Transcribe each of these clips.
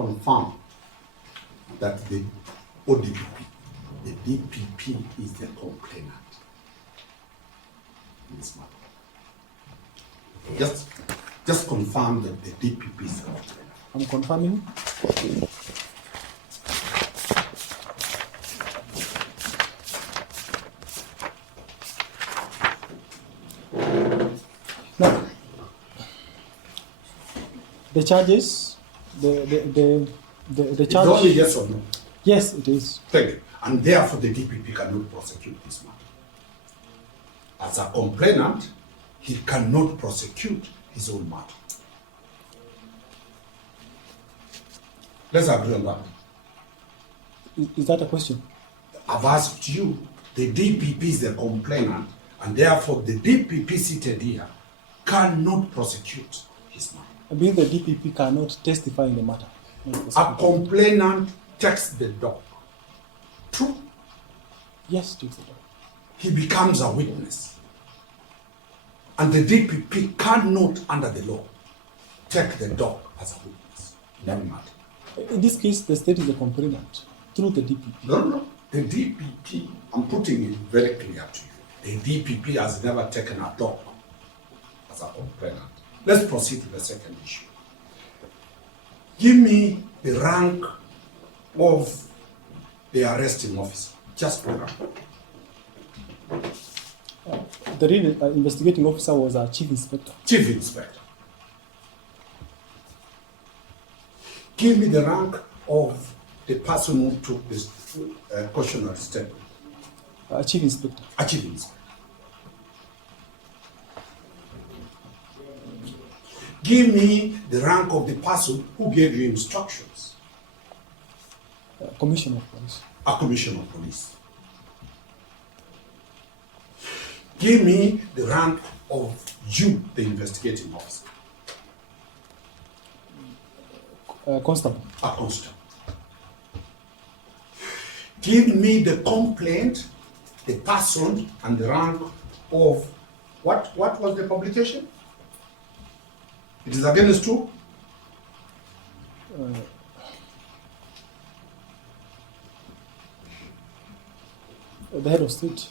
confirm that the ODPP, the DPP is the complainant in this matter. Just confirm that the DPP is the complainant. I'm confirming. Now, the charges, the charge. It's only yes or no. Yes, it is. Thank you. And therefore, the DPP cannot prosecute this matter. As a complainant, he cannot prosecute his own matter. Let's agree on that. Is that a question? I've asked you, the DPP is the complainant, and therefore the DPP seated here cannot prosecute his matter. I mean, the DPP cannot testify in the matter. A complainant takes the dog. True. Yes, takes the dog. He becomes a witness. And the DPP cannot, under the law, take the dog as a witness in any matter. In this case, the state is a complainant through the DPP. No. The DPP, I'm putting it very clear to you. The DPP has never taken a dog as a complainant. Let's proceed to the second issue. Give me the rank of the arresting officer. Just the rank. The real investigating officer was our chief inspector. Chief inspector. Give me the rank of the person who took this cautionary statement. Chief inspector. A chief inspector. Give me the rank of the person who gave you instructions. Commissioner of police. A commissioner of police. Give me the rank of you, the investigating officer. Constable. A constable. Give me the complaint, the person, and the rank of what was the publication? It is against who? The head of state.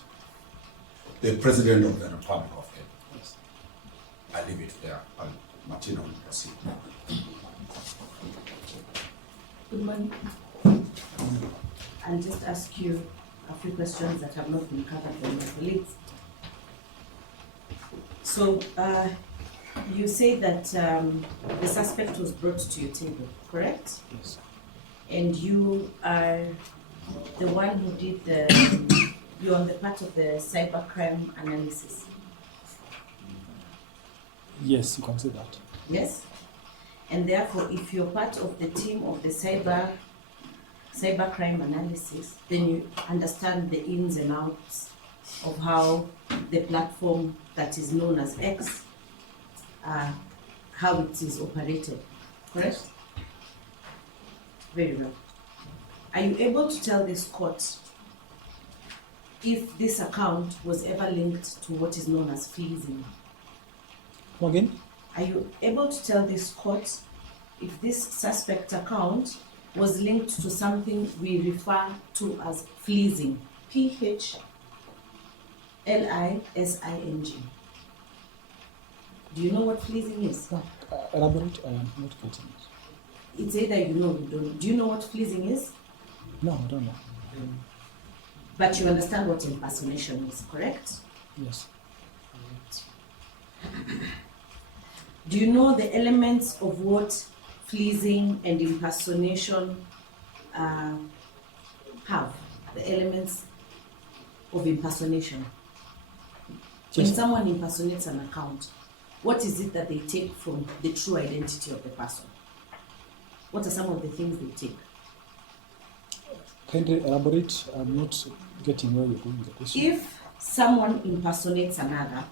The President of the Republic of Kenya. Yes. I leave it there, and Martina will proceed. Good morning. I'll just ask you a few questions that have not been covered by my colleagues. So, you say that the suspect was brought to your table, correct? Yes. And you are the one who did you're on the part of the cybercrime analysis. Yes, you can say that. Yes? And therefore, if you're part of the team of the cybercrime analysis, then you understand the ins and outs of how the platform that is known as X, how it is operated, correct? Very well. Are you able to tell this court if this account was ever linked to what is known as fleecing? Come again? Are you able to tell this court if this suspect account was linked to something we refer to as fleecing? PHLISING. Do you know what fleecing is? No, elaborate, I am not getting it. It's either you know or you don't. Do you know what fleecing is? No, I don't know. But you understand what impersonation is, correct? Yes. Do you know the elements of what fleecing and impersonation have? The elements of impersonation. When Yes. someone impersonates an account, what is it that they take from the true identity of the person? What are some of the things they take? Can you elaborate? I'm not getting where you're going with the question. If someone impersonates another,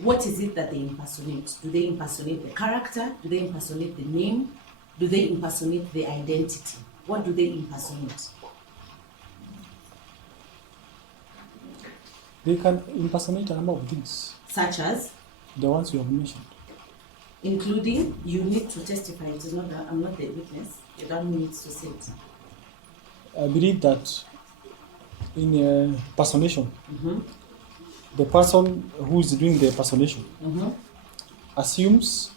what is it that they impersonate? Do they impersonate the character? Do they impersonate the name? Do they impersonate the identity? What do they impersonate? They can impersonate a number of things, Such as the ones you have mentioned. including, you need to testify, it is not that I'm not the witness, you don't need to say it. I believe that in personation, Mm-hmm. the person who is doing the personation Mm-hmm. assumes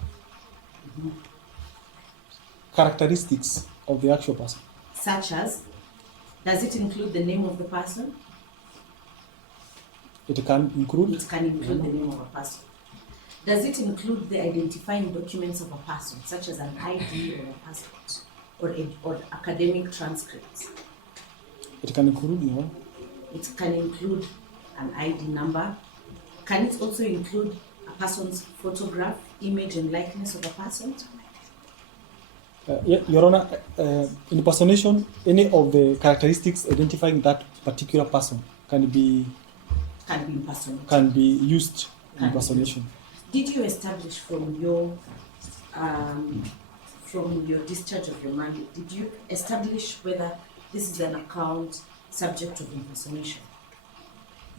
characteristics of the actual person. Such as, does it include the name of the person? It can include It can include the name of a person. Does it include the identifying documents of a person, such as an ID or a passport, or academic transcripts? it can include It can include an ID number. Can it also include a person's photograph, image, and likeness of a person? Your Honor, in personation, any of the characteristics identifying that particular person can be used in personation. Did you establish from your discharge of your mandate, did you establish whether this is an account subject of impersonation?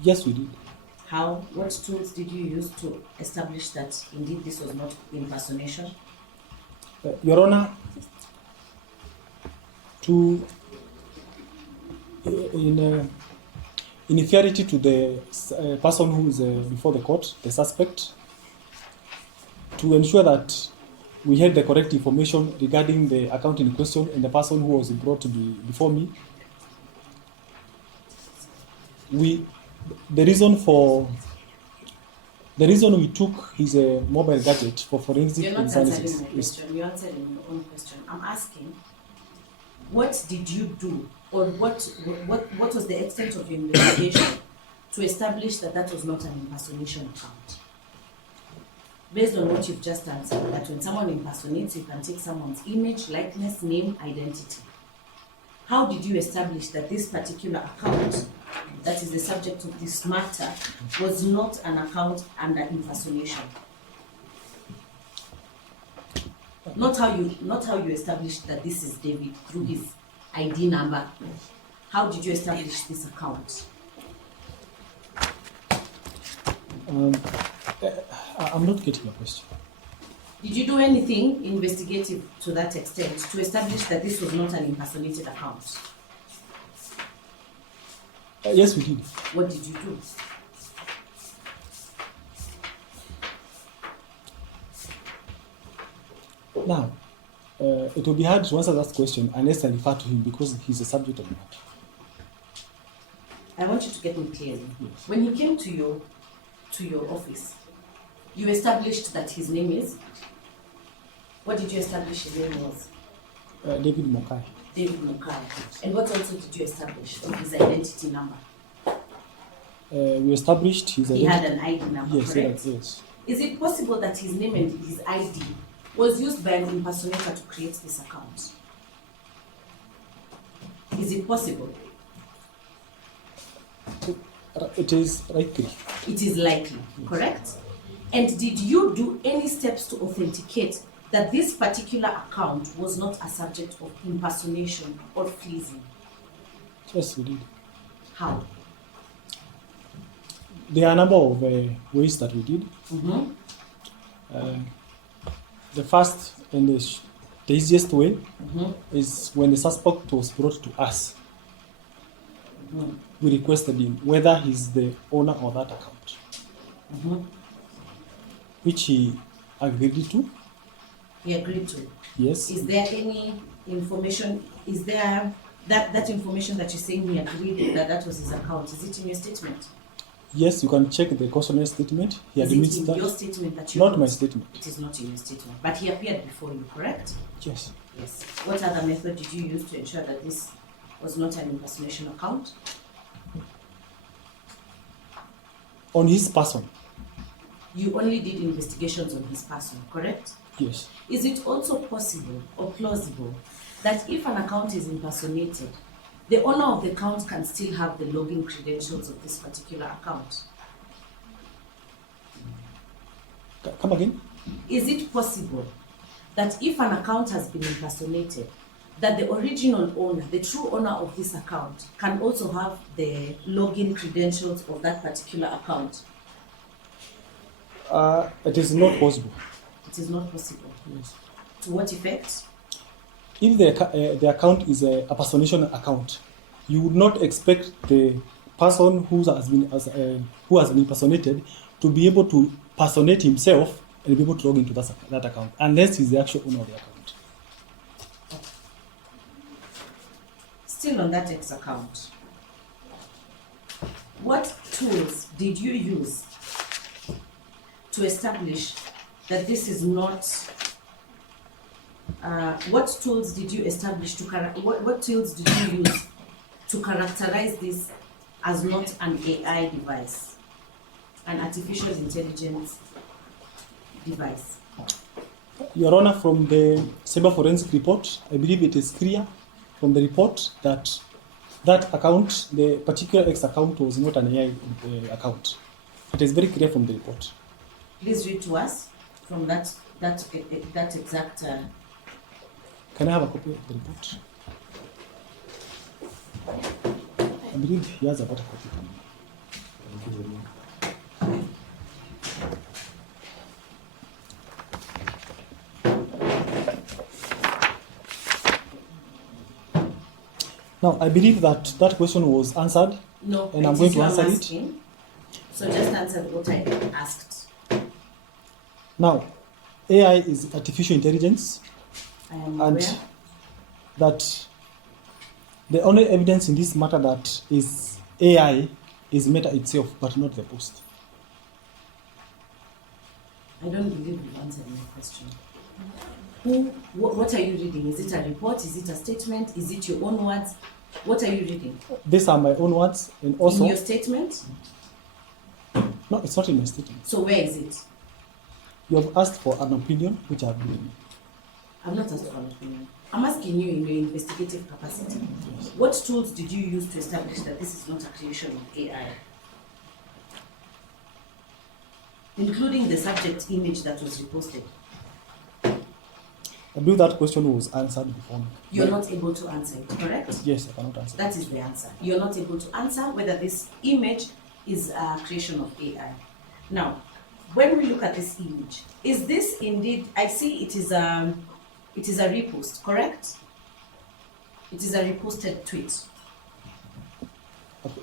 Yes, we did. How? What tools did you use to establish that indeed this was not impersonation? Your Honor, in inferiority to the person who is before the court, the suspect, to ensure that we had the correct information regarding the account in question and the person who was brought to be before me, the reason we took his mobile gadget for forensic You're not analysis answering my question, you're answering your own question. I'm asking, what did you do, or what was the extent of your investigation to establish that that was not an impersonation account? Based on what you've just answered, that when someone impersonates, you can take someone's image, likeness, name, identity. How did you establish that this particular account that is the subject of this matter was not an account under impersonation? Not how you established that this is David through his ID number. How did you establish this account? I'm not getting your question. Did you do anything investigative to that extent to establish that this was not an impersonated account? Yes, we did. What did you do? Now, it will be hard to answer that question unless I refer to him because he's a subject of the matter. I want you to get me clearly. Yes. When he came to your office, you established that his name is? What did you establish his name was? David Mokaya. David Mokaya. And what also did you establish of his identity number? We established his He identity. had an ID number, Yes, correct? yes. Is it possible that his name and his ID was used by an impersonator to create this account? Is it possible? It is likely. It is likely, correct? And did you do any steps to authenticate that this particular account was not a subject of impersonation or fleecing? Yes, we did. How? There are a number of ways that we did. Mm-hmm. The first and the easiest way Mm-hmm. is when the suspect was brought to us. Mm-hmm. We requested him whether he's the owner of that account, Mm-hmm. which he agreed to. He agreed to. Yes. Is there any information? Is there that information that you're saying he agreed that was his account? Is it in your statement? Yes, you can check the cautionary statement. He Is admits it in that. your statement that you Not wrote? my statement. It is not in your statement, but he appeared before you, correct? Yes. Yes. What other method did you use to ensure that this was not an impersonation account? On his person. You only did investigations on his person, correct? Yes. Is it also possible or plausible that if an account is impersonated, the owner of the account can still have the login credentials of this particular account? Come again? Is it possible that if an account has been impersonated, that the original owner, the true owner of this account, can also have the login credentials of that particular account? It is not possible. It is not possible. Yes. To what effect? If the account is a personation account, you would not expect the person who has been impersonated to be able to personate himself and be able to log into that account, unless he's the actual owner of the account. Still on that X account, what tools did you use to establish that this is not? What tools did you establish to what tools did you use to characterize this as not an AI device, an artificial intelligence device? Your Honor, from the cyber forensic report, I believe it is clear from the report that that account, the particular X account, was not an AI account. It is very clear from the report. Please read to us from that exact. Can I have a copy of the report? I believe he has a better copy. Now, I believe that question was answered. No, and I'm going to answer it. So just answer what I asked. Now, AI is artificial intelligence, I am and aware. that the only evidence in this matter that is AI is Meta itself, but not the post. I don't believe you answered my question. What are you reading? Is it a report? Is it a statement? Is it your own words? What are you reading? These are my own words, and also In your statement? no, it's not in my statement. So where is it? You have asked for an opinion, which I have given. I'm not asking for an opinion. I'm asking you in your investigative capacity. What tools did you use to establish that this is not a creation of AI? Including the subject image that was reposted. I believe that question was answered before me. You're not able to answer it, correct? Yes, I cannot answer. That is the answer. You're not able to answer whether this image is a creation of AI. Now, when we look at this image, is this indeed? I see it is a repost, correct? It is a reposted tweet.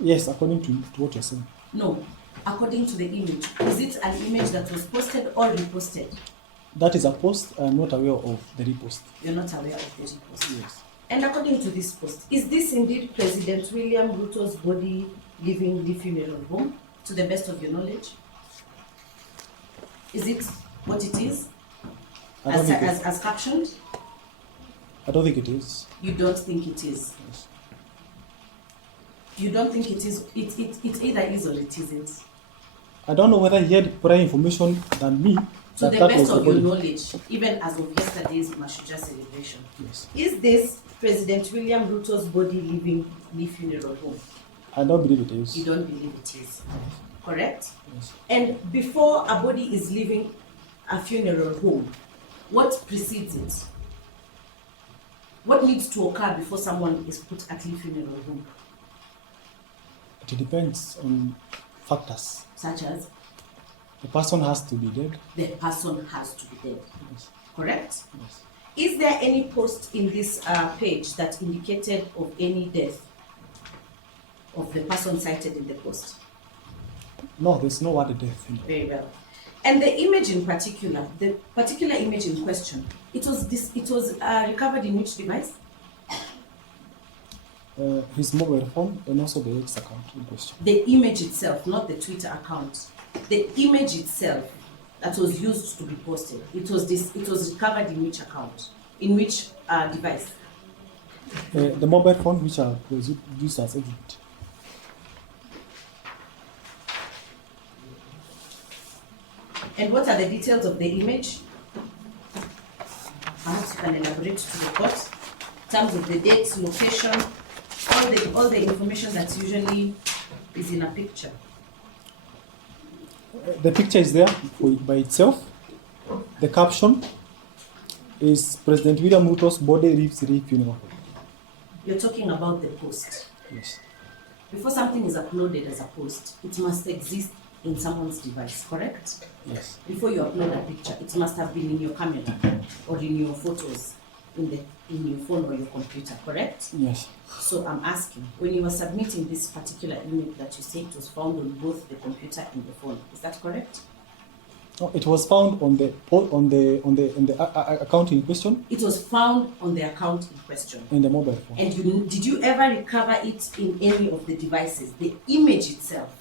Yes, according to what you're saying. No, according to the image, is it an image that was posted or reposted? That is a post. I'm not aware of the repost. You're not aware of the repost. Yes. And according to this post, is this indeed President William Ruto's body leaving the funeral home, to the best of your knowledge? Is it what it is, I don't think as captioned? I don't think it is. You don't think it is? Yes. You don't think it is? It either is or it isn't. I don't know whether he had prior information than me. To the that best was of your body. knowledge, even as of yesterday's Mashuja celebration, Yes. is this President William Ruto's body leaving the funeral home? I don't believe it is. You don't believe it is, correct? Yes. And before a body is leaving a funeral home, what precedes it? What needs to occur before someone is put at the funeral home? It depends on factors. Such as The person has to be dead. the person has to be dead, Yes. correct? Yes. Is there any post in this page that indicated of any death of the person cited in the post? No, there's no word death in it. Very well. And the image in particular, the particular image in question, it was recovered in which device? His mobile phone and also the X account in question. The image itself, not the Twitter account. The image itself that was used to be posted, it was recovered in which account? In which device? The mobile phone which was used as exhibit. And what are the details of the image? Perhaps you can elaborate to the court in terms of the date, location, all the information that usually is in a picture. The picture is there by itself. The caption is President William Ruto's body leaves the funeral home. You're talking about the post. Yes. Before something is uploaded as a post, it must exist in someone's device, correct? Yes. Before you upload a picture, it must have been in your camera or in your photos in your phone or your computer, correct? Yes. So I'm asking, when you were submitting this particular image that you said it was found on both the computer and the phone, is that correct? No, it was found on the account in question. It was found on the account in question. In the mobile phone. And did you ever recover it in any of the devices? The image itself?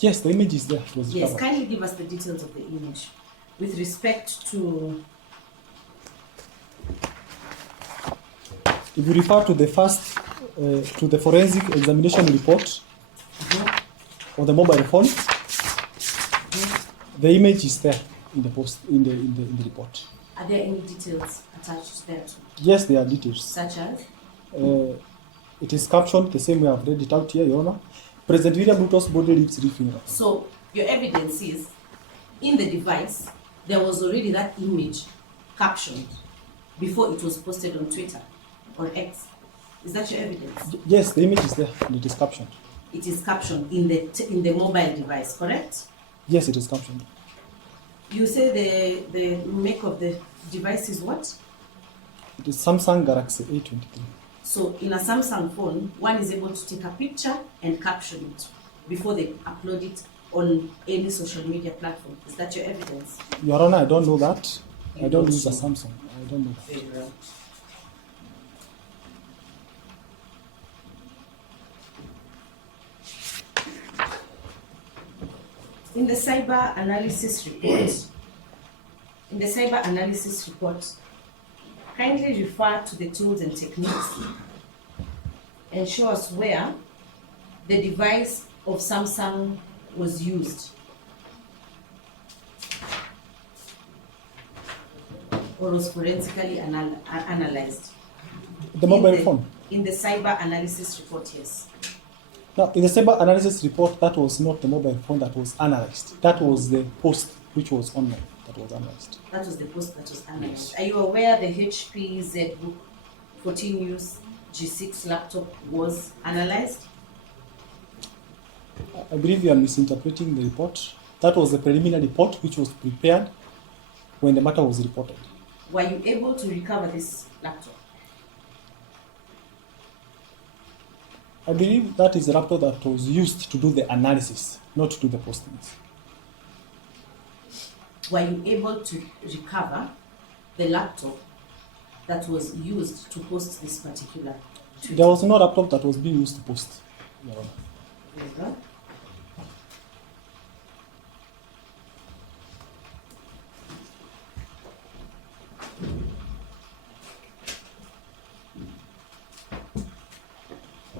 Yes, the image is there. It was Yes, recovered. kindly give us the details of the image with respect to. If you refer to the first, to the forensic examination report of the mobile phone, the image is there in the post in the report. Are there any details attached there too? Yes, there are details. Such as? It is captioned the same way I've read it out here, Your Honor. President William Ruto's body lips refinger. So your evidence is in the device there was already that image captioned before it was posted on Twitter or X. Is that your evidence? Yes, the image is there and it is captioned. It is captioned in the mobile device, correct? Yes, it is captioned. You say the make of the device is what? It is Samsung Galaxy A23. So in a Samsung phone, one is able to take a picture and caption it before they upload it on any social media platform. Is that your evidence? Your Honor, I don't know that. You I don't don't use a know. Samsung. I don't know that. Very well. In the cyber analysis report, kindly refer to the tools and techniques and show us where the device of Samsung was used or was forensically analyzed. The mobile phone. In the cyber analysis report, yes. Now, in the cyber analysis report, that was not the mobile phone that was analyzed. That was the post which was online that was analyzed. That was the post that was analyzed. Are you aware the HP ZBook 14 use G6 laptop was analyzed? I believe you are misinterpreting the report. That was the preliminary report which was prepared when the matter was reported. Were you able to recover this laptop? I believe that is the laptop that was used to do the analysis, not to do the postings. Were you able to recover the laptop that was used to post this particular tweet? There was no laptop that was being used to post, Your Honor. Very well.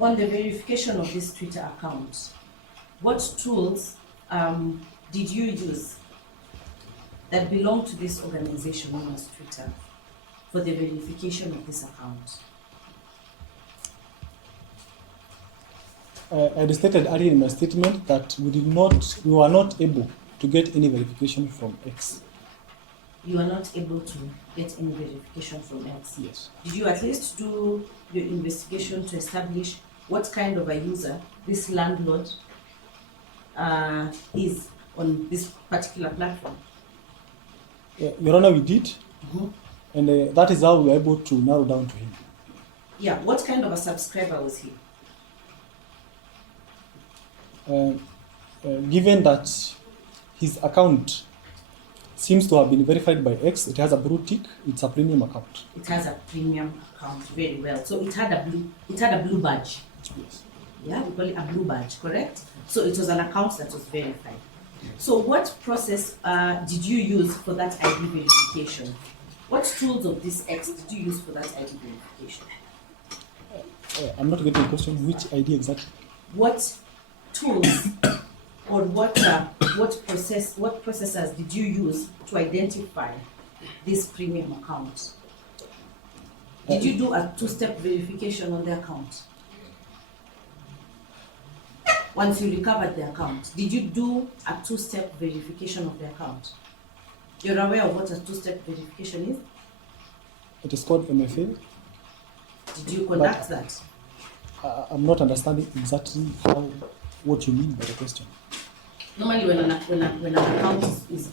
On the verification of this Twitter account, what tools did you use that belong to this organization known as Twitter for the verification of this account? I stated earlier in my statement that we were not able to get any verification from X. You are not able to get any verification from X. Yes. Did you at least do your investigation to establish what kind of a user this landlord is on this particular platform? Your Honor, we did, and that is how we were able to narrow down to him. Yeah, what kind of a subscriber was he? Given that his account seems to have been verified by X, it has a blue tick, it's a premium account. It has a premium account, very well. So it had a blue badge. Yes. Yeah, we call it a blue badge, correct? So it was an account that was verified. So what process did you use for that ID verification? What tools of this X did you use for that ID verification? I'm not getting the question. Which ID exactly? What tools or what processors did you use to identify this premium account? Did you do a two-step verification on the account? Once you recovered the account, did you do a two-step verification of the account? You're aware of what a two-step verification is? It is called MFA. Did you conduct that? I'm not understanding exactly what you mean by the question. Normally, when an account is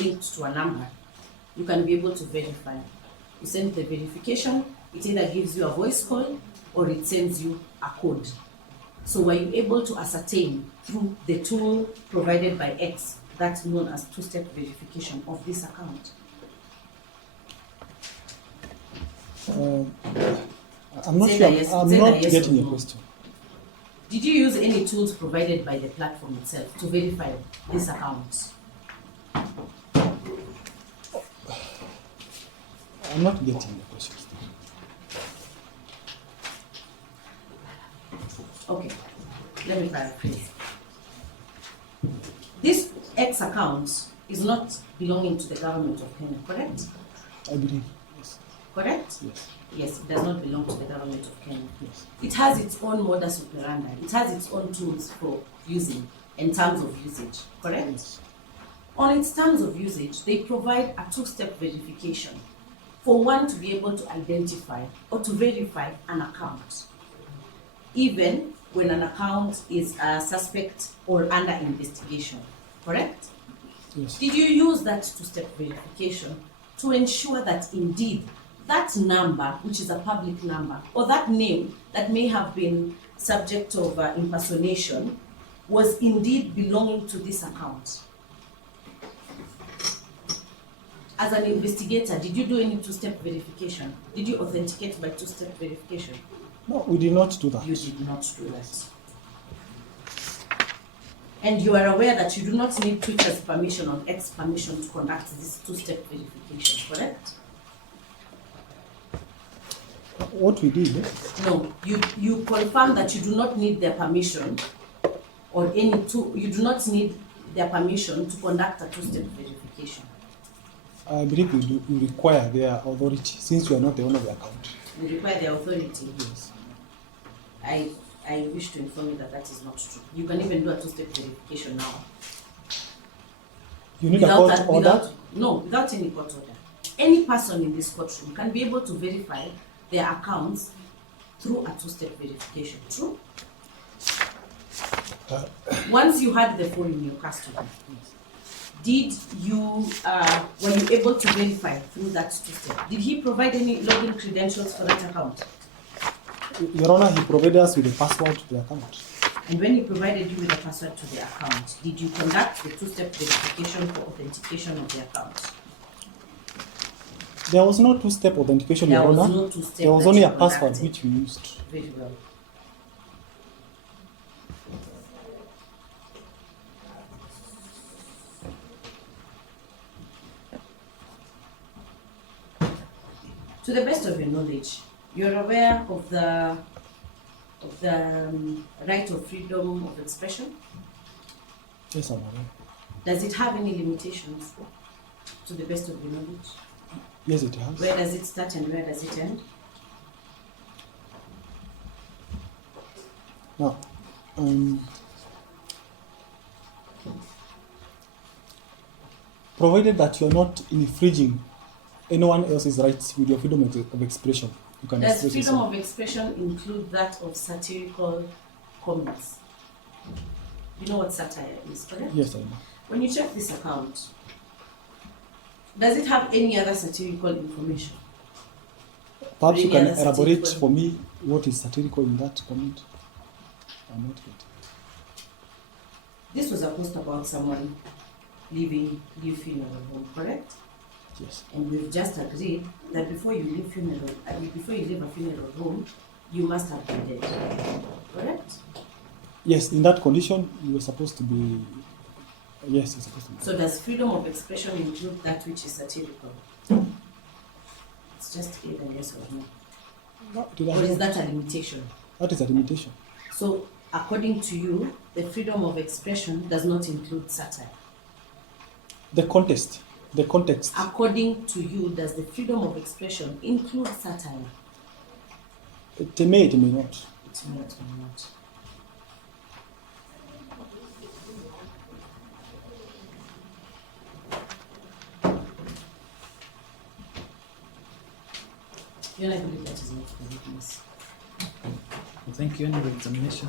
linked to a number, you can be able to verify. You send the verification, it either gives you a voice call or it sends you a code. So were you able to ascertain through the tool provided by X, that's known as two-step verification of this account? I'm not Say sure. that yes- I'm say not that yes getting or your no. question. Did you use any tools provided by the platform itself to verify this account? I'm not getting the question. Okay, let me paraphrase. This X account is not belonging to the government of Kenya, correct? I believe. Yes. Correct? Yes. Yes, it does not belong to the government of Kenya. Yes. It has its own modus operandi. It has its own tools for using in terms of usage, correct? Yes. On its terms of usage, they provide a two-step verification for one to be able to identify or to verify an account, even when an account is a suspect or under investigation, correct? Yes. Did you use that two-step verification to ensure that indeed that number, which is a public number, or that name that may have been subject of impersonation, was indeed belonging to this account? As an investigator, did you do any two-step verification? Did you authenticate by two-step verification? No, we did not do that. You did not do that. And you are aware that you do not need Twitter's permission or X permission to conduct this two-step verification, correct? What we did, No, you confirm that you do not need their permission or you do not need their permission to conduct a two-step verification. I believe we require their authority since we are not the owner of the account. You require their authority. Yes. I wish to inform you that that is not true. You can even do a two-step verification now. You need a court order? Without any court order. Any person in this courtroom can be able to verify their accounts through a two-step verification. True? Once you had the phone in your custody, were you able to verify through that two-step? Did he provide any login credentials for that account? Your Honor, he provided us with a password to the account. And when he provided you with a password to the account, did you conduct the two-step verification for authentication of the account? There was no two-step authentication, There Your was Honor. no two-step There was that only you a password conducted. which we used. Very well. To the best of your knowledge, you're aware of the right of freedom of expression? Yes, I'm aware. Does it have any limitations? To the best of your knowledge, Yes, it has. where does it start and where does it end? Now, provided that you are not infringing anyone else's rights with your freedom of expression, you can Does express freedom yourself. of expression include that of satirical comments? You know what satire is, correct? Yes, I know. When you check this account, does it have any other satirical information? Perhaps you Any can other elaborate satirical- for me what is satirical in that comment. I'm not getting. This was a post about someone leave funeral home, correct? Yes. And we've just agreed that before you leave a funeral home, you must have been dead, correct? Yes, in that condition, you were supposed to be. Yes, you're supposed to be. So does freedom of expression include that which is satirical? It's just either yes or no. No, it Or is does not. that a limitation? That is a limitation. So according to you, the freedom of expression does not include satire. The context. According to you, does the freedom of expression include satire? It may not. It may or may not. You're not believe that is not the witness. Thank you. Any examination?